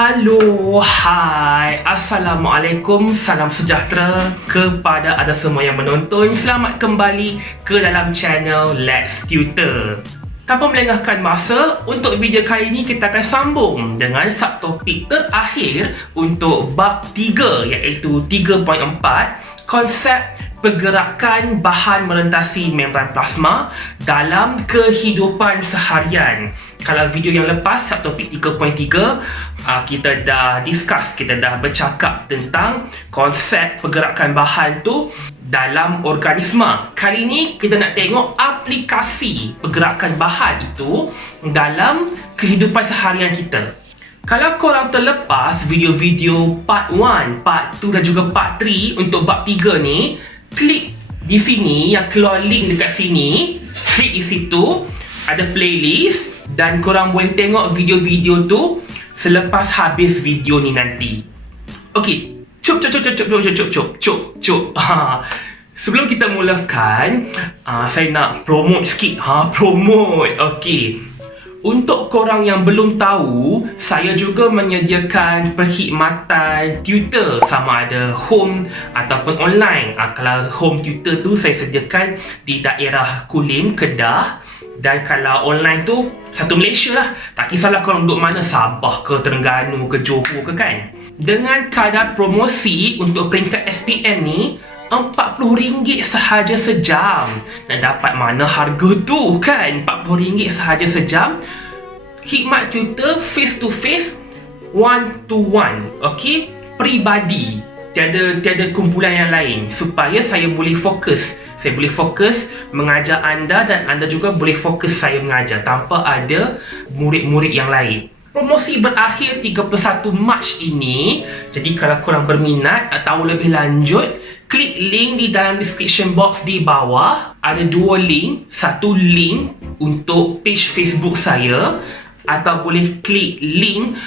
Halo, hai, Assalamualaikum, salam sejahtera kepada anda semua yang menonton. Selamat kembali ke dalam channel Let's Tutor. Tanpa melengahkan masa, untuk video kali ini kita akan sambung dengan subtopik terakhir untuk bab 3 iaitu 3.4, konsep pergerakan bahan merentasi membran plasma dalam kehidupan seharian. Kalau video yang lepas, subtopik 3.3, kita dah discuss, kita dah bercakap tentang konsep pergerakan bahan tu dalam organisme. Kali ni kita nak tengok aplikasi pergerakan bahan itu dalam kehidupan seharian kita. Kalau korang terlepas video-video part 1, part 2 dan juga part 3 untuk bab 3 ni, klik di sini yang keluar link dekat sini, klik di situ, ada playlist dan korang boleh tengok video-video tu selepas habis video ni nanti. Okey, cup. Sebelum kita mulakan, saya nak promote sikit. Promote. Okey. Untuk korang yang belum tahu, saya juga menyediakan perkhidmatan tutor sama ada home ataupun online. Kalau home tutor tu saya sediakan di daerah Kulim, Kedah. Dan kalau online tu, satu Malaysia lah. Tak kisahlah korang duduk mana, Sabah ke, Terengganu ke, Johor ke kan. Dengan kadar promosi untuk peringkat SPM ni, RM40 sahaja sejam. Dan dapat mana harga tu kan, RM40 sahaja sejam. Khidmat tutor face to face, one to one. Okay, peribadi. Tiada kumpulan yang lain, supaya saya boleh fokus. Saya boleh fokus mengajar anda dan anda juga boleh fokus saya mengajar tanpa ada murid-murid yang lain. Promosi berakhir 31 Mac ini. Jadi kalau korang berminat atau lebih lanjut, klik link di dalam description box di bawah. Ada dua link. Satu link untuk page Facebook saya, atau boleh klik link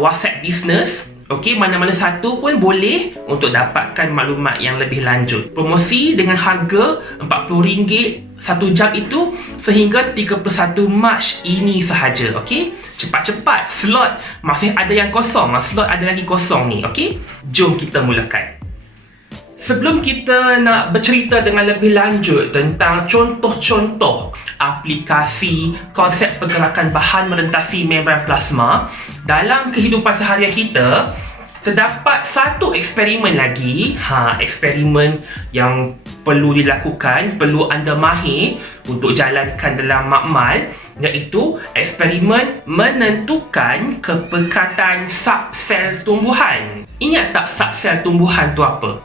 WhatsApp Business. Okey, mana-mana satu pun boleh untuk dapatkan maklumat yang lebih lanjut. Promosi dengan harga RM40 satu jam itu sehingga 31 Mac ini sahaja. Okey, cepat-cepat, slot masih ada yang kosong. Slot ada lagi kosong ni. Okey, jom kita mulakan. Sebelum kita nak bercerita dengan lebih lanjut tentang contoh-contoh aplikasi konsep pergerakan bahan merentasi membran plasma dalam kehidupan seharian kita, terdapat satu eksperimen lagi. Eksperimen yang perlu dilakukan, perlu anda mahir untuk jalankan dalam makmal, iaitu eksperimen menentukan kepekatan subsel tumbuhan. Ingat tak subsel tumbuhan tu apa?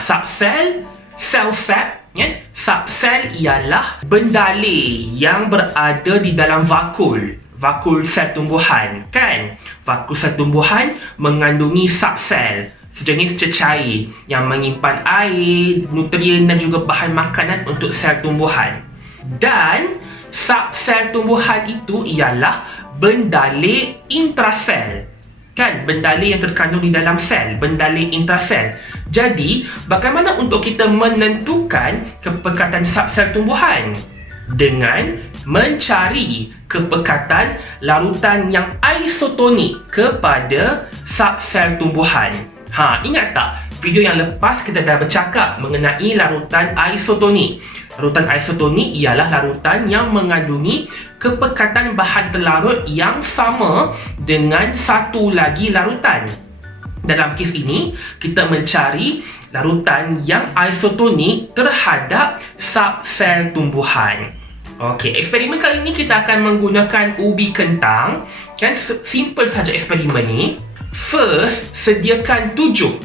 Subsel, sel sap, kan? Subsel ialah bendalih yang berada di dalam vakul sel tumbuhan, kan? Vakul sel tumbuhan mengandungi subsel, sejenis cecair yang menyimpan air, nutrien dan juga bahan makanan untuk sel tumbuhan. Dan subsel tumbuhan itu ialah bendalih intrasel, kan? Bendalih yang terkandung di dalam sel, bendalih intrasel. Jadi, bagaimana untuk kita menentukan kepekatan subsel tumbuhan? Dengan mencari kepekatan larutan yang isotonik kepada subsel tumbuhan. Ingat tak? Video yang lepas kita dah bercakap mengenai larutan isotonik. Larutan isotonik ialah larutan yang mengandungi kepekatan bahan terlarut yang sama dengan satu lagi larutan. Dalam kes ini, kita mencari larutan yang isotonik terhadap subsel tumbuhan. Okey, eksperimen kali ini kita akan menggunakan ubi kentang. Kan, simple saja eksperimen ni. First, sediakan 7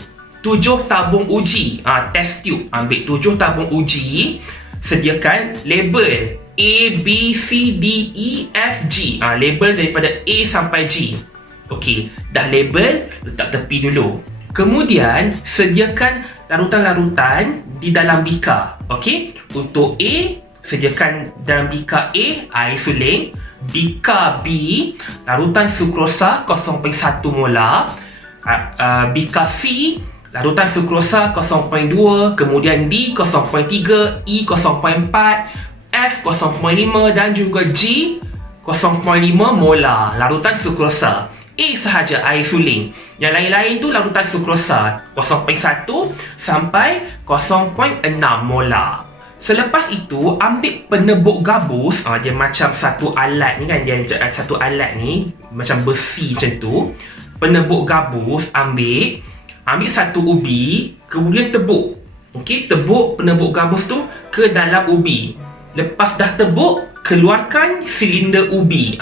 tabung uji, test tube. Ambil 7 tabung uji. Sediakan label A, B, C, D, E, F, G. Label daripada A sampai G. Okey, dah label, letak tepi dulu. Kemudian, sediakan larutan-larutan di dalam bikar. Okey, untuk A, sediakan dalam bikar A, air suling. Bikar B, larutan sukrosa 0.1 molar. Bikar C, larutan sukrosa 0.2. Kemudian D, 0.3. E, 0.4. F, 0.5. Dan juga G, 0.5 molar larutan sukrosa. A sahaja air suling. Yang lain-lain tu larutan sukrosa 0.1 sampai 0.6 molar. Selepas itu, ambil penebuk gabus. Dia macam satu alat ni kan. Dia satu alat ni macam besi macam tu. Penebuk gabus, ambil satu ubi, kemudian tebuk. Okey, tebuk penebuk gabus tu ke dalam ubi. Lepas dah tebuk, keluarkan silinder ubi.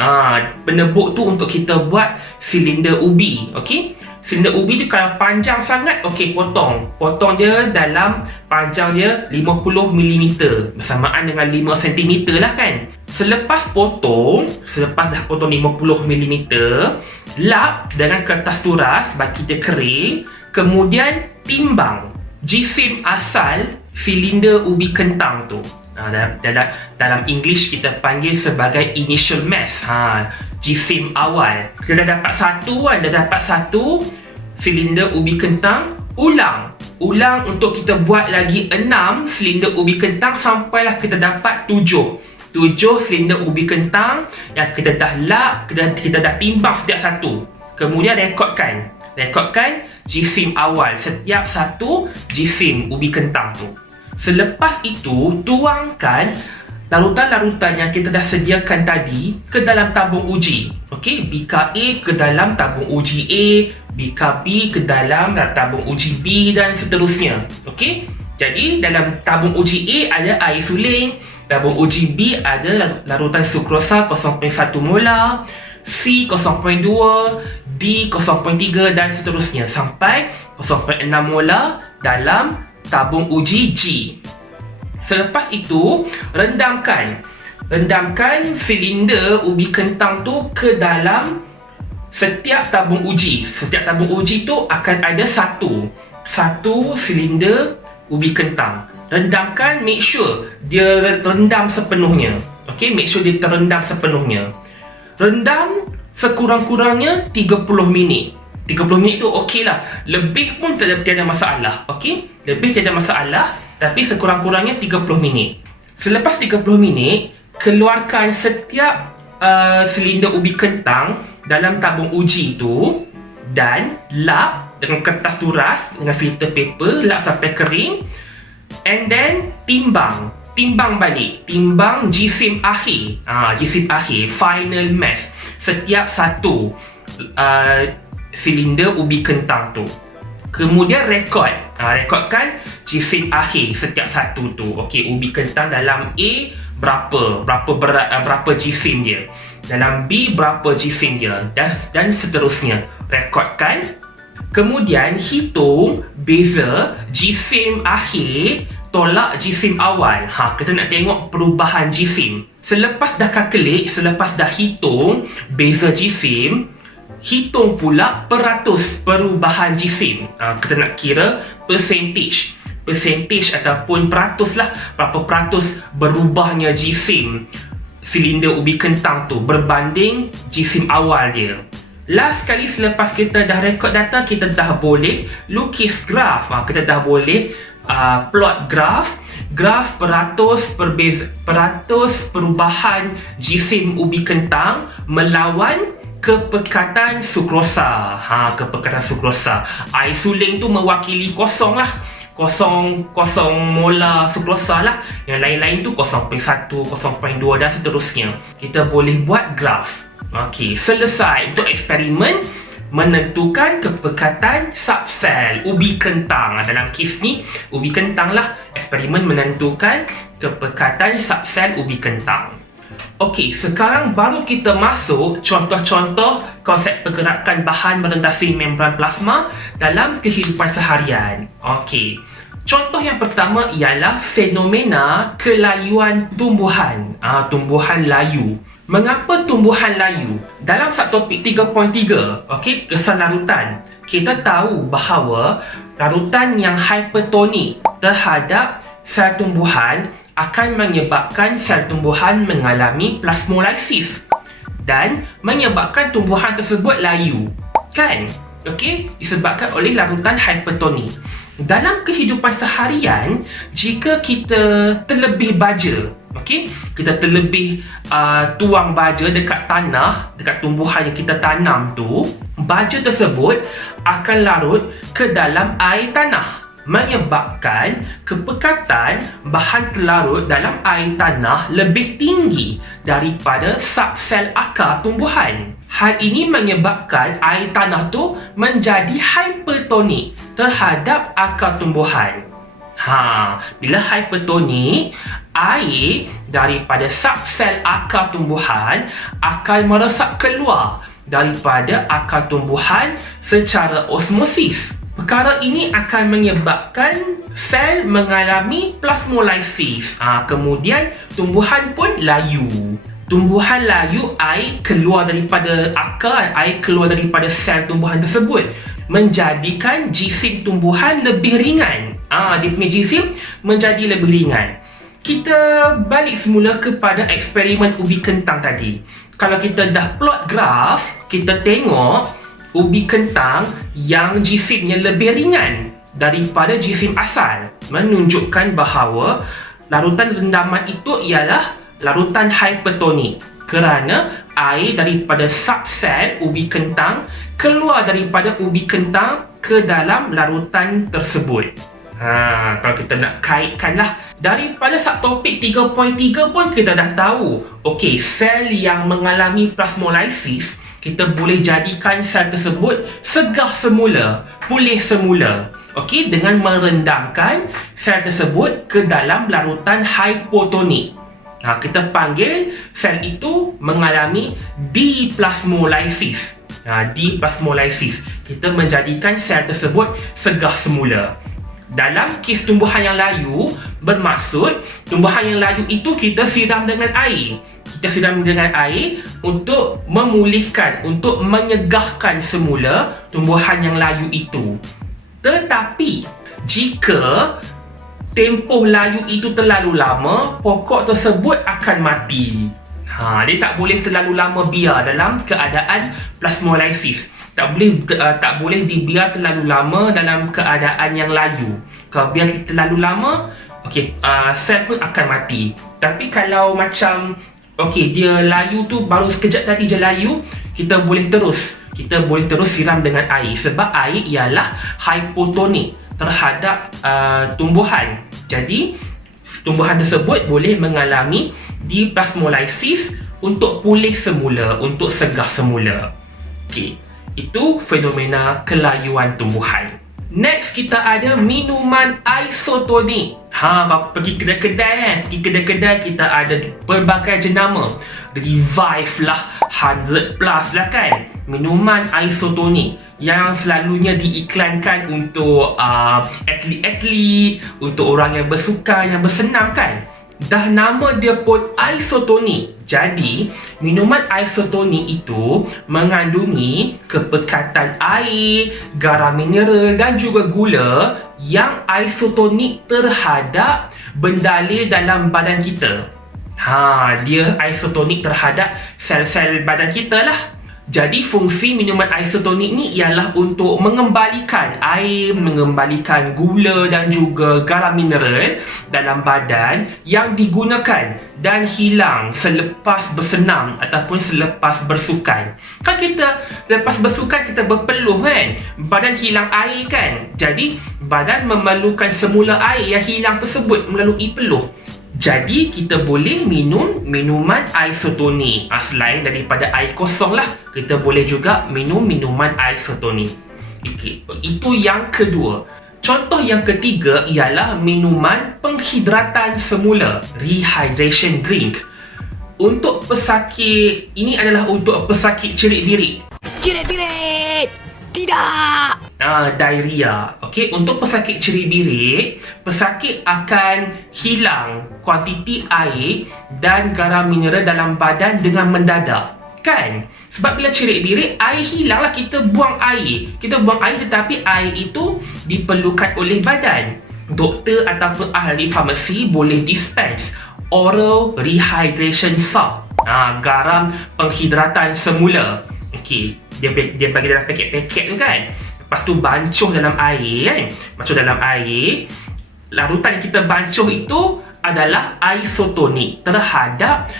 Penebuk tu untuk kita buat silinder ubi. Okey, silinder ubi tu kalau panjang sangat, okey, potong dia dalam panjang dia 50mm, bersamaan dengan 5 cm lah kan. Selepas dah potong 50mm, lap dengan kertas turas bagi dia kering, kemudian timbang jisim asal silinder ubi kentang tu. Dalam English kita panggil sebagai initial mass, jisim awal. Kita dah dapat satu silinder ubi kentang. Ulang untuk kita buat lagi 6 silinder ubi kentang sampailah kita dapat 7 silinder ubi kentang yang kita dah lap, kita dah timbang setiap satu. Kemudian rekodkan jisim awal setiap satu jisim ubi kentang tu. Selepas itu, tuangkan larutan-larutan yang kita dah sediakan tadi ke dalam tabung uji. Okey, bika A ke dalam tabung uji A, bika B ke dalam tabung uji B dan seterusnya. Okey, jadi dalam tabung uji A ada air suling, tabung uji B ada larutan sukrosa 0.1 molar, C 0.2, D 0.3 dan seterusnya sampai 0.6 molar dalam tabung uji G. Selepas itu, rendamkan silinder ubi kentang tu ke dalam setiap tabung uji. Setiap tabung uji tu akan ada satu silinder ubi kentang. Rendamkan, make sure dia rendam sepenuhnya. Okey, make sure dia terendam sepenuhnya. Rendam sekurang-kurangnya 30 minit. 30 minit tu okey lah. Lebih pun tiada masalah. Okey, lebih tiada masalah, tapi sekurang-kurangnya 30 minit. Selepas 30 minit, keluarkan setiap silinder ubi kentang dalam tabung uji tu dan lap dengan kertas turas, dengan filter paper, lap sampai kering, and then timbang balik, timbang jisim akhir, final mass setiap satu silinder ubi kentang tu. Kemudian rekodkan jisim akhir setiap satu tu. Okey, ubi kentang dalam A berapa berat, berapa jisim dia, dalam B berapa jisim dia, dan seterusnya. Rekodkan. Kemudian hitung beza jisim akhir tolak jisim awal. Kita nak tengok perubahan jisim. Selepas dah calculate, selepas dah hitung beza jisim, hitung pula peratus perubahan jisim. Kita nak kira percentage ataupun peratus lah, berapa peratus berubahnya jisim silinder ubi kentang tu berbanding jisim awal dia. Last sekali, selepas kita dah rekod data, kita dah boleh lukis graf. Kita dah boleh plot graf peratus perubahan jisim ubi kentang melawan kepekatan sukrosa. Kepekatan sukrosa. Air suling tu mewakili kosong lah. Kosong molar sukrosa lah. Yang lain-lain tu 0.1, 0.2 dan seterusnya. Kita boleh buat graf. Okey, selesai untuk eksperimen menentukan kepekatan subsel ubi kentang. Dalam kes ni, ubi kentang lah. Eksperimen menentukan kepekatan subsel ubi kentang. Okey, sekarang baru kita masuk contoh-contoh konsep pergerakan bahan merentasi membran plasma dalam kehidupan seharian. Okey, contoh yang pertama ialah fenomena kelayuan tumbuhan. Tumbuhan layu. Mengapa tumbuhan layu? Dalam subtopik 3.3, okey, kesan larutan, kita tahu bahawa larutan yang hipertonik terhadap sel tumbuhan akan menyebabkan sel tumbuhan mengalami plasmolisis dan menyebabkan tumbuhan tersebut layu, kan? Okey, disebabkan oleh larutan hipertonik. Dalam kehidupan seharian, jika kita terlebih baja, Okey, kita terlebih tuang baja dekat tanah, dekat tumbuhan yang kita tanam tu, baja tersebut akan larut ke dalam air tanah, menyebabkan kepekatan bahan terlarut dalam air tanah lebih tinggi daripada subsel akar tumbuhan. Hal ini menyebabkan air tanah tu menjadi hypertonik terhadap akar tumbuhan. Bila hypertonik, air daripada subsel akar tumbuhan akan meresap keluar daripada akar tumbuhan secara osmosis. Perkara ini akan menyebabkan sel mengalami plasmolisis. Kemudian tumbuhan pun layu. Tumbuhan layu, air keluar daripada akar, air keluar daripada sel tumbuhan tersebut, menjadikan jisim tumbuhan lebih ringan. Dia punya jisim menjadi lebih ringan. Kita balik semula kepada eksperimen ubi kentang tadi. Kalau kita dah plot graf, kita tengok ubi kentang yang jisimnya lebih ringan daripada jisim asal, menunjukkan bahawa larutan rendaman itu ialah larutan hypertonik, kerana air daripada subsel ubi kentang keluar daripada ubi kentang ke dalam larutan tersebut. Kalau kita nak kaitkanlah daripada subtopik 3.3 pun kita dah tahu, okey, sel yang mengalami plasmolisis, kita boleh jadikan sel tersebut segah semula, pulih semula, okey, dengan merendamkan sel tersebut ke dalam larutan hypotonik. Kita panggil sel itu mengalami deplasmolisis. Deplasmolisis, kita menjadikan sel tersebut segah semula. Dalam kes tumbuhan yang layu, bermaksud tumbuhan yang layu itu kita siram dengan air. Kita siram dengan air untuk memulihkan, untuk menyegahkan semula tumbuhan yang layu itu. Tetapi jika tempoh layu itu terlalu lama, pokok tersebut akan mati. Dia tak boleh terlalu lama biar dalam keadaan plasmolisis. Tak boleh dibiar terlalu lama dalam keadaan yang layu. Kalau biar terlalu lama, sel pun akan mati. Tapi kalau macam dia layu tu baru sekejap tadi je layu, kita boleh terus siram dengan air, sebab air ialah hypotonik terhadap tumbuhan. Jadi tumbuhan tersebut boleh mengalami deplasmolisis untuk pulih semula, untuk segah semula. Itu fenomena kelayuan tumbuhan. Next, kita ada minuman isotonik. Kalau pergi kedai-kedai kita ada pelbagai jenama. Revive lah, 100 plus lah kan. Minuman isotonik yang selalunya diiklankan untuk atlet-atlet, untuk orang yang bersukan, yang bersenam kan. Dah nama dia pun isotonik. Jadi, minuman isotonik itu mengandungi kepekatan air, garam mineral dan juga gula yang isotonik terhadap bendalur dalam badan kita. Dia isotonik terhadap sel-sel badan kita lah. Jadi fungsi minuman isotonik ni ialah untuk mengembalikan air, mengembalikan gula dan juga garam mineral dalam badan yang digunakan dan hilang selepas bersenam ataupun selepas bersukan. Kan kita selepas bersukan kita berpeluh kan, badan hilang air kan. Jadi badan memerlukan semula air yang hilang tersebut melalui peluh. Jadi kita boleh minum minuman isotonik. Selain daripada air kosong lah, kita boleh juga minum minuman isotonik. Itu yang kedua. Contoh yang ketiga ialah minuman penghidratan semula, rehydration drink. Untuk pesakit, ini adalah untuk pesakit cerit-birit. Cerit-birit! Tidak! Diarrhea. Untuk pesakit cerit-birit, pesakit akan hilang kuantiti air dan garam mineral dalam badan dengan mendadak. Kan? Sebab bila cerit-birit, air hilanglah, kita buang air. Kita buang air tetapi air itu diperlukan oleh badan. Doktor ataupun ahli farmasi boleh dispense oral rehydration salt. Garam penghidratan semula. Dia bagi dalam paket-paket tu kan. Lepas tu bancuh dalam air kan. Bancuh dalam air. Larutan yang kita bancuh itu adalah isotonik terhadap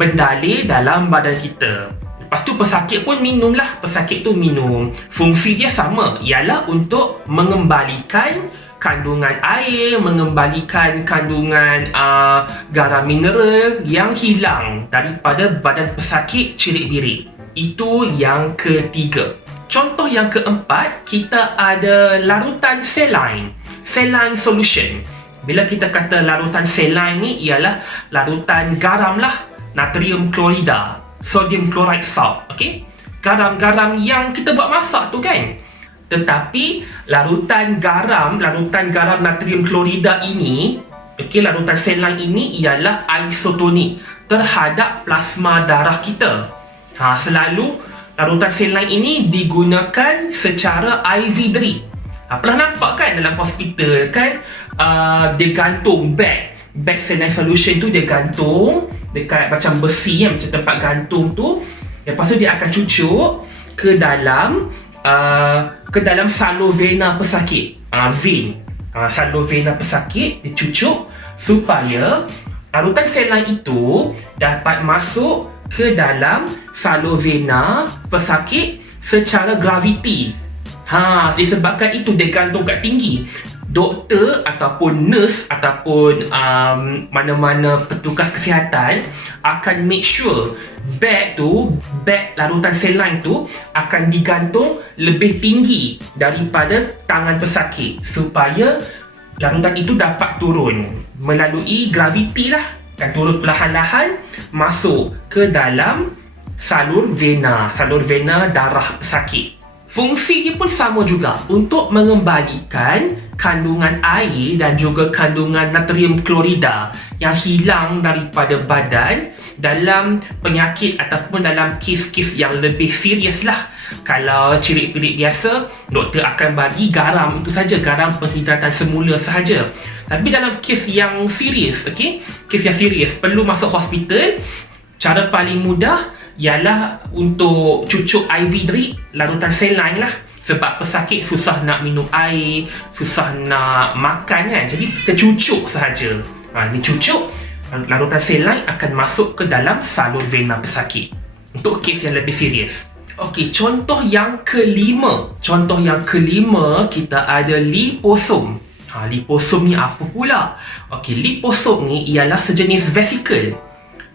bendaleh dalam badan kita. Lepas tu pesakit pun minumlah, pesakit tu minum. Fungsi dia sama, ialah untuk mengembalikan kandungan air, mengembalikan kandungan garam mineral yang hilang daripada badan pesakit cirit-birit. Itu yang ketiga. Contoh yang keempat, kita ada larutan saline. Saline solution. Bila kita kata larutan saline ni ialah larutan garam lah, natrium klorida, sodium chloride salt, okey? Garam-garam yang kita buat masak tu kan. Tetapi larutan garam natrium klorida ini, okey, larutan saline ini ialah isotonik terhadap plasma darah kita. Selalu larutan saline ini digunakan secara IV drip. Pernah nampak kan dalam hospital kan, dia gantung bag saline solution tu, dia gantung dekat macam besi kan, macam tempat gantung tu. Lepas tu dia akan cucuk ke dalam salur vena pesakit, vein, salur vena pesakit dicucuk supaya larutan saline itu dapat masuk ke dalam salur vena pesakit secara graviti. Disebabkan itu dia gantung kat tinggi. Doktor ataupun nurse ataupun mana-mana petugas kesihatan akan make sure bag larutan saline tu akan digantung lebih tinggi daripada tangan pesakit supaya larutan itu dapat turun melalui graviti lah, dan turun perlahan-lahan masuk ke dalam salur vena darah pesakit. Fungsi dia pun sama juga, untuk mengembalikan kandungan air dan juga kandungan natrium klorida yang hilang daripada badan dalam penyakit ataupun dalam kes-kes yang lebih serius lah. Kalau cirit-pirit biasa, doktor akan bagi garam itu saja, garam penghidratan semula sahaja. Tapi dalam kes yang serius, okey, kes yang serius perlu masuk hospital, cara paling mudah ialah untuk cucuk IV drip larutan saline lah. Sebab pesakit susah nak minum air, susah nak makan kan, jadi kita cucuk sahaja. Ni cucuk, larutan saline akan masuk ke dalam salur vena pesakit untuk kes yang lebih serius. Okey, contoh yang kelima kita ada liposom. Liposom ni apa pula? Okey, liposom ni ialah sejenis vesicle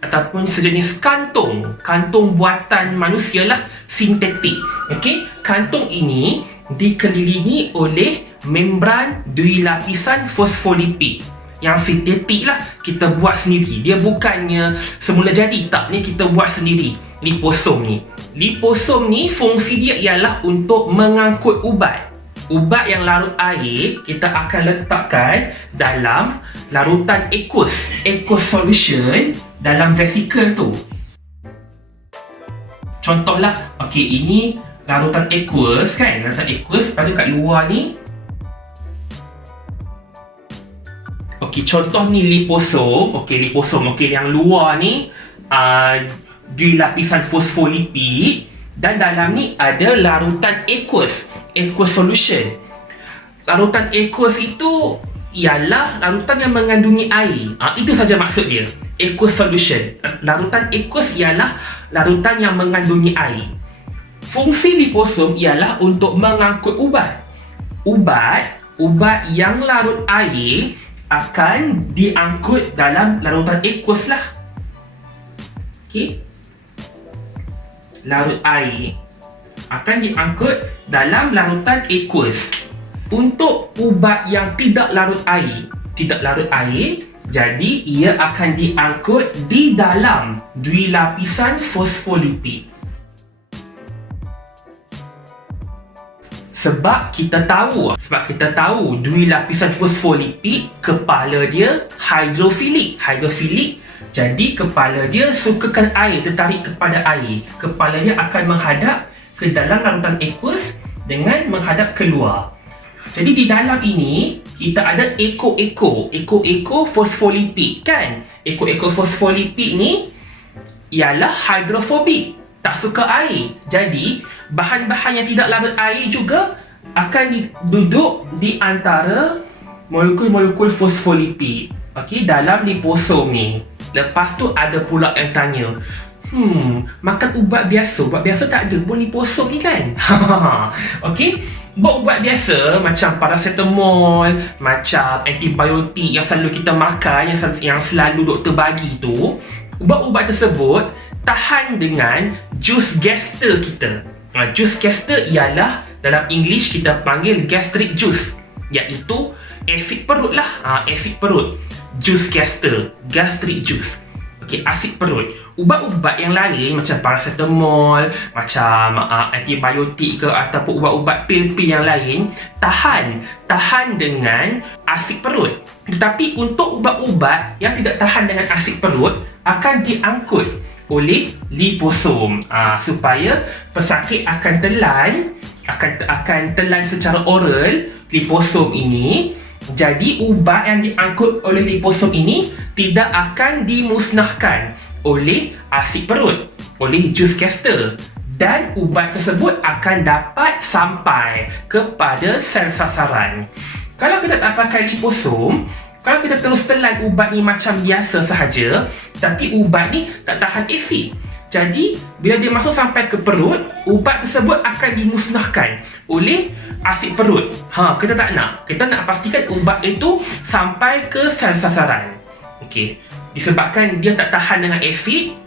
ataupun sejenis kantung buatan manusia lah, sintetik. Okey, kantung ini dikelilingi oleh membran duilapisan fosfolipid yang sintetik lah, kita buat sendiri. Dia bukannya semula jadi, tak, ni kita buat sendiri liposom ni fungsi dia ialah untuk mengangkut ubat yang larut air. Kita akan letakkan dalam larutan aqueous solution dalam vesicle tu. Contohlah, okey, ini larutan aqueous kan, lepas tu kat luar ni. Okey, contoh ni liposom. Okey, yang luar ni dilapisan fosfolipid, dan dalam ni ada larutan aqueous solution. Larutan aqueous itu ialah larutan yang mengandungi air. Itu saja maksud dia, aqueous solution. Larutan aqueous ialah larutan yang mengandungi air. Fungsi liposom ialah untuk mengangkut ubat yang larut air akan diangkut dalam larutan aqueous lah. Okey, larut air akan diangkut dalam larutan aqueous. Untuk ubat yang tidak larut air, jadi ia akan diangkut di dalam duilapisan fosfolipid. Sebab kita tahu duilapisan fosfolipid, kepala dia hidrofilik. Jadi kepala dia sukakan air, tertarik kepada air. Kepala dia akan menghadap ke dalam larutan aqueous dengan menghadap keluar. Jadi di dalam ini kita ada eko fosfolipid kan. Eko fosfolipid ni ialah hidrofobik, tak suka air. Jadi bahan-bahan yang tidak larut air juga akan duduk di antara molekul-molekul fosfolipid. Okey, dalam liposom ni. Lepas tu ada pula yang tanya, makan ubat biasa tak ada pun liposom ni kan? Okey, ubat biasa macam paracetamol, macam antibiotik yang selalu kita makan, yang selalu doktor bagi tu, ubat-ubat tersebut tahan dengan jus gester kita. Jus gester ialah dalam English kita panggil gastric juice, iaitu asid perut lah. Asid perut, jus gester, gastric juice. Okey, asid perut. Ubat-ubat yang lain macam paracetamol, macam antibiotik ke ataupun ubat-ubat pil-pil yang lain tahan dengan asid perut. Tetapi untuk ubat-ubat yang tidak tahan dengan asid perut akan diangkut oleh liposom, supaya pesakit akan telan secara oral liposom ini. Jadi ubat yang diangkut oleh liposom ini tidak akan dimusnahkan oleh asid perut, oleh jus gester, dan ubat tersebut akan dapat sampai kepada sel sasaran. Kalau kita tak pakai liposom, kalau kita terus telan ubat ni macam biasa sahaja, tapi ubat ni tak tahan asid, jadi bila dia masuk sampai ke perut, ubat tersebut akan dimusnahkan oleh asid perut. Kita tak nak. Kita nak pastikan ubat itu sampai ke sel sasaran. Okey, disebabkan dia tak tahan dengan asid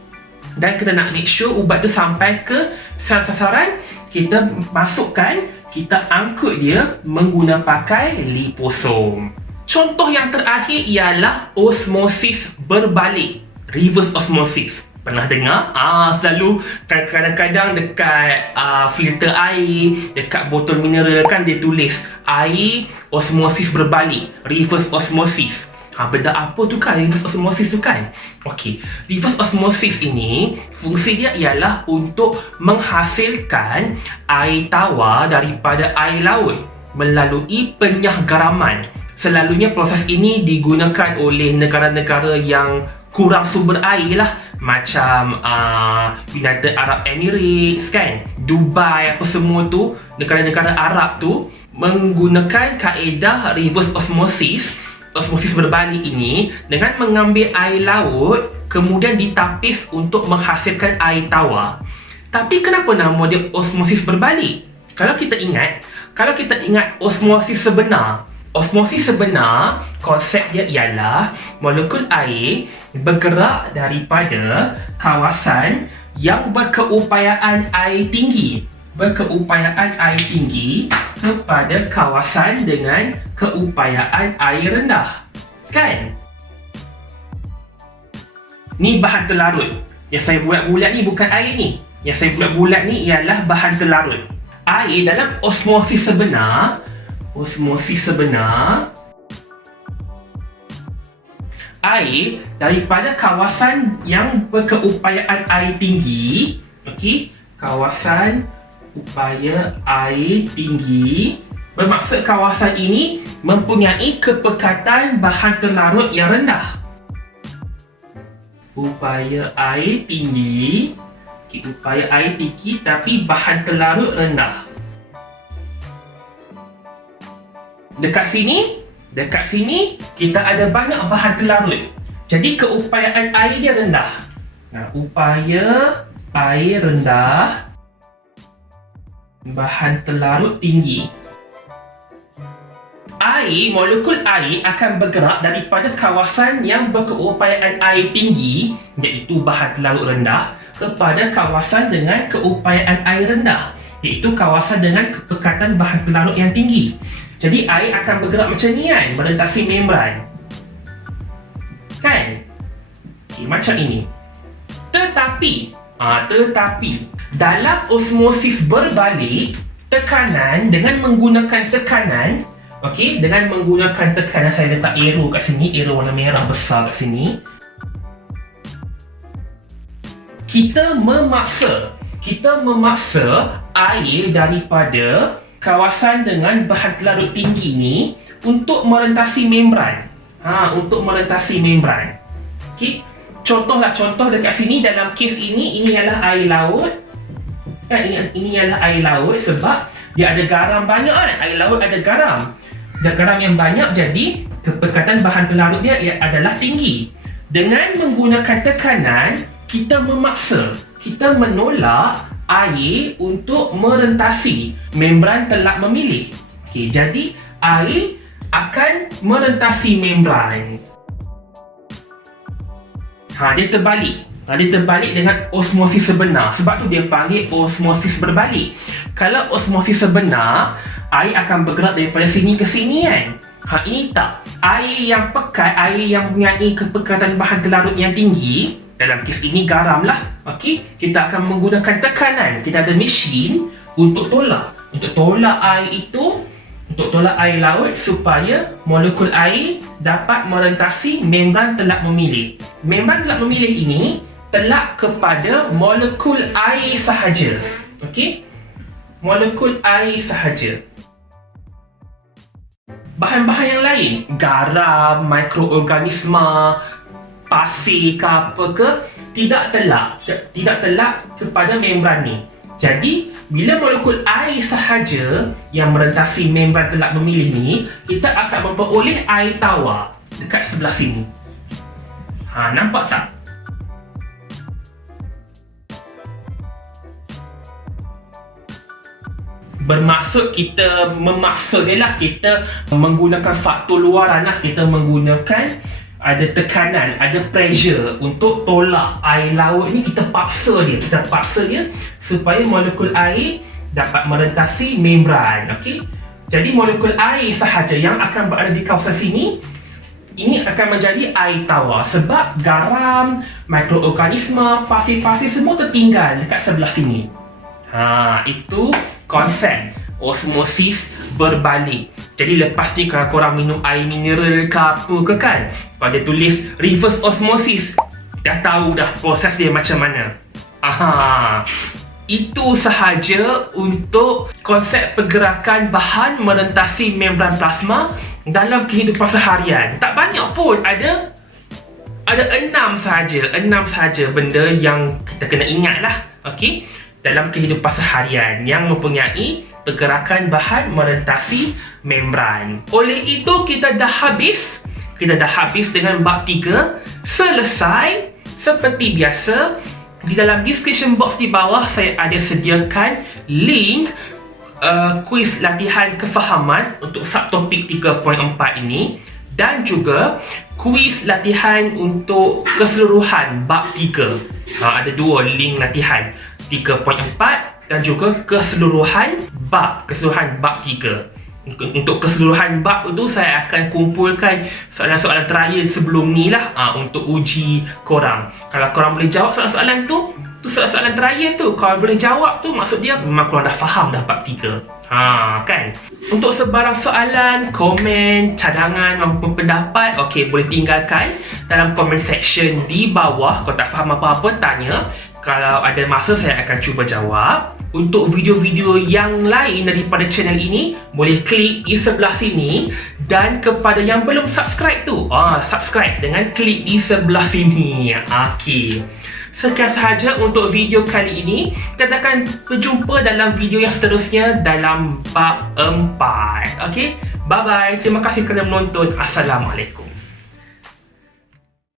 dan kita nak make sure ubat tu sampai ke sel sasaran, kita masukkan, kita angkut dia menggunakan pakai liposom. Contoh yang terakhir ialah osmosis berbalik, reverse osmosis. Pernah dengar? Selalu kadang-kadang dekat filter air, dekat botol mineral kan dia tulis air osmosis berbalik, reverse osmosis. Benda apa tu kan reverse osmosis tu kan? Okey, reverse osmosis ini fungsi dia ialah untuk menghasilkan air tawar daripada air laut melalui penyahgaraman. Selalunya proses ini digunakan oleh negara-negara yang kurang sumber air lah, macam United Arab Emirates kan, Dubai, apa semua tu, negara-negara Arab tu menggunakan kaedah reverse osmosis, osmosis berbalik ini, dengan mengambil air laut kemudian ditapis untuk menghasilkan air tawar. Tapi kenapa nama dia osmosis berbalik? Kalau kita ingat osmosis sebenar, konsep dia ialah molekul air bergerak daripada kawasan yang berkeupayaan air tinggi kepada kawasan dengan keupayaan air rendah. Kan? Ni bahan terlarut. Yang saya bulat-bulat ni bukan air ni. Yang saya bulat-bulat ni ialah bahan terlarut. Air dalam osmosis sebenar, air daripada kawasan yang berkeupayaan air tinggi, okey, kawasan upaya air tinggi, bermaksud kawasan ini mempunyai kepekatan bahan terlarut yang rendah. Upaya air tinggi, upaya air tinggi tapi bahan terlarut rendah. Dekat sini kita ada banyak bahan terlarut. Jadi keupayaan air dia rendah. Upaya air rendah, bahan terlarut tinggi. Molekul air akan bergerak daripada kawasan yang berkeupayaan air tinggi, iaitu bahan terlarut rendah, kepada kawasan dengan keupayaan air rendah, iaitu kawasan dengan kepekatan bahan terlarut yang tinggi. Jadi air akan bergerak macam ni kan, melintasi membran. Kan? Macam ini. Tetapi dalam osmosis berbalik, tekanan dengan menggunakan tekanan, dengan menggunakan tekanan, saya letak arrow kat sini, arrow warna merah besar kat sini. Kita memaksa air daripada kawasan dengan bahan terlarut tinggi ni untuk merentasi membran. Okey. Contoh dekat sini dalam kes ini ialah air laut. Kan, ini ialah air laut sebab dia ada garam banyak kan. Air laut ada garam. garam yang banyak, jadi kepekatan bahan pelarut dia adalah tinggi. Dengan menggunakan tekanan, kita memaksa, kita menolak air untuk merentasi membran telak memilih. Okey, jadi air akan merentasi membran. Dia terbalik. Dia terbalik dengan osmosis sebenar. Sebab tu dia panggil osmosis berbalik. Kalau osmosis sebenar, air akan bergerak daripada sini ke sini kan. Ini tak. Air yang pekat, air yang mempunyai kepekatan bahan pelarut yang tinggi, dalam kes ini garam lah. Okey, kita akan menggunakan tekanan. Kita ada mesin untuk tolak. Untuk tolak air itu, untuk tolak air laut supaya molekul air dapat merentasi membran telak memilih. Membran telak memilih ini telak kepada molekul air sahaja. Okey? Molekul air sahaja. Bahan-bahan yang lain, garam, mikroorganisma, pasir ke apa ke, tidak telak kepada membran ni. Jadi, bila molekul air sahaja yang merentasi membran telak memilih ni, kita akan memperoleh air tawar dekat sebelah sini. Nampak tak? Bermaksud kita memaksa dia lah, kita menggunakan faktor luaran lah, kita menggunakan ada tekanan, ada pressure untuk tolak air laut ni, kita paksa dia supaya molekul air dapat merentasi membran. Okey, jadi molekul air sahaja yang akan berada di kawasan sini, ini akan menjadi air tawar sebab garam, mikroorganisma, pasir-pasir semua tertinggal dekat sebelah sini. Itu konsep osmosis berbalik. Jadi lepas ni kalau korang minum air mineral ke apa ke kan, pada tulis reverse osmosis, dah tahu dah proses dia macam mana. Itu sahaja untuk konsep pergerakan bahan merentasi membran plasma dalam kehidupan seharian. Tak banyak pun, ada 6 sahaja benda yang kita kena ingat lah. Okey, dalam kehidupan seharian yang mempunyai pergerakan bahan merentasi membran. Oleh itu kita dah habis dengan bab 3. Selesai. Seperti biasa, di dalam description box di bawah saya ada sediakan link kuis latihan kefahaman untuk subtopik 3.4 ini, dan juga kuis latihan untuk keseluruhan bab 3. Ada 2 link latihan, 3.4 dan juga keseluruhan bab 3. Untuk keseluruhan bab itu saya akan kumpulkan soalan-soalan trial sebelum ni lah, untuk uji korang. Kalau korang boleh jawab soalan-soalan tu soalan-soalan trial tu, kalau boleh jawab tu maksud dia memang korang dah faham dah bab 3. Kan? Untuk sebarang soalan, komen, cadangan maupun pendapat, okey, boleh tinggalkan dalam comment section di bawah. Kalau tak faham apa-apa, tanya. Kalau ada masa, saya akan cuba jawab. Untuk video-video yang lain daripada channel ini, boleh klik di sebelah sini. Dan kepada yang belum subscribe tu, subscribe dengan klik di sebelah sini. Okey. Sekian sahaja untuk video kali ini. Kita akan berjumpa dalam video yang seterusnya dalam bab 4. Okey? Bye-bye. Terima kasih kerana menonton. Assalamualaikum.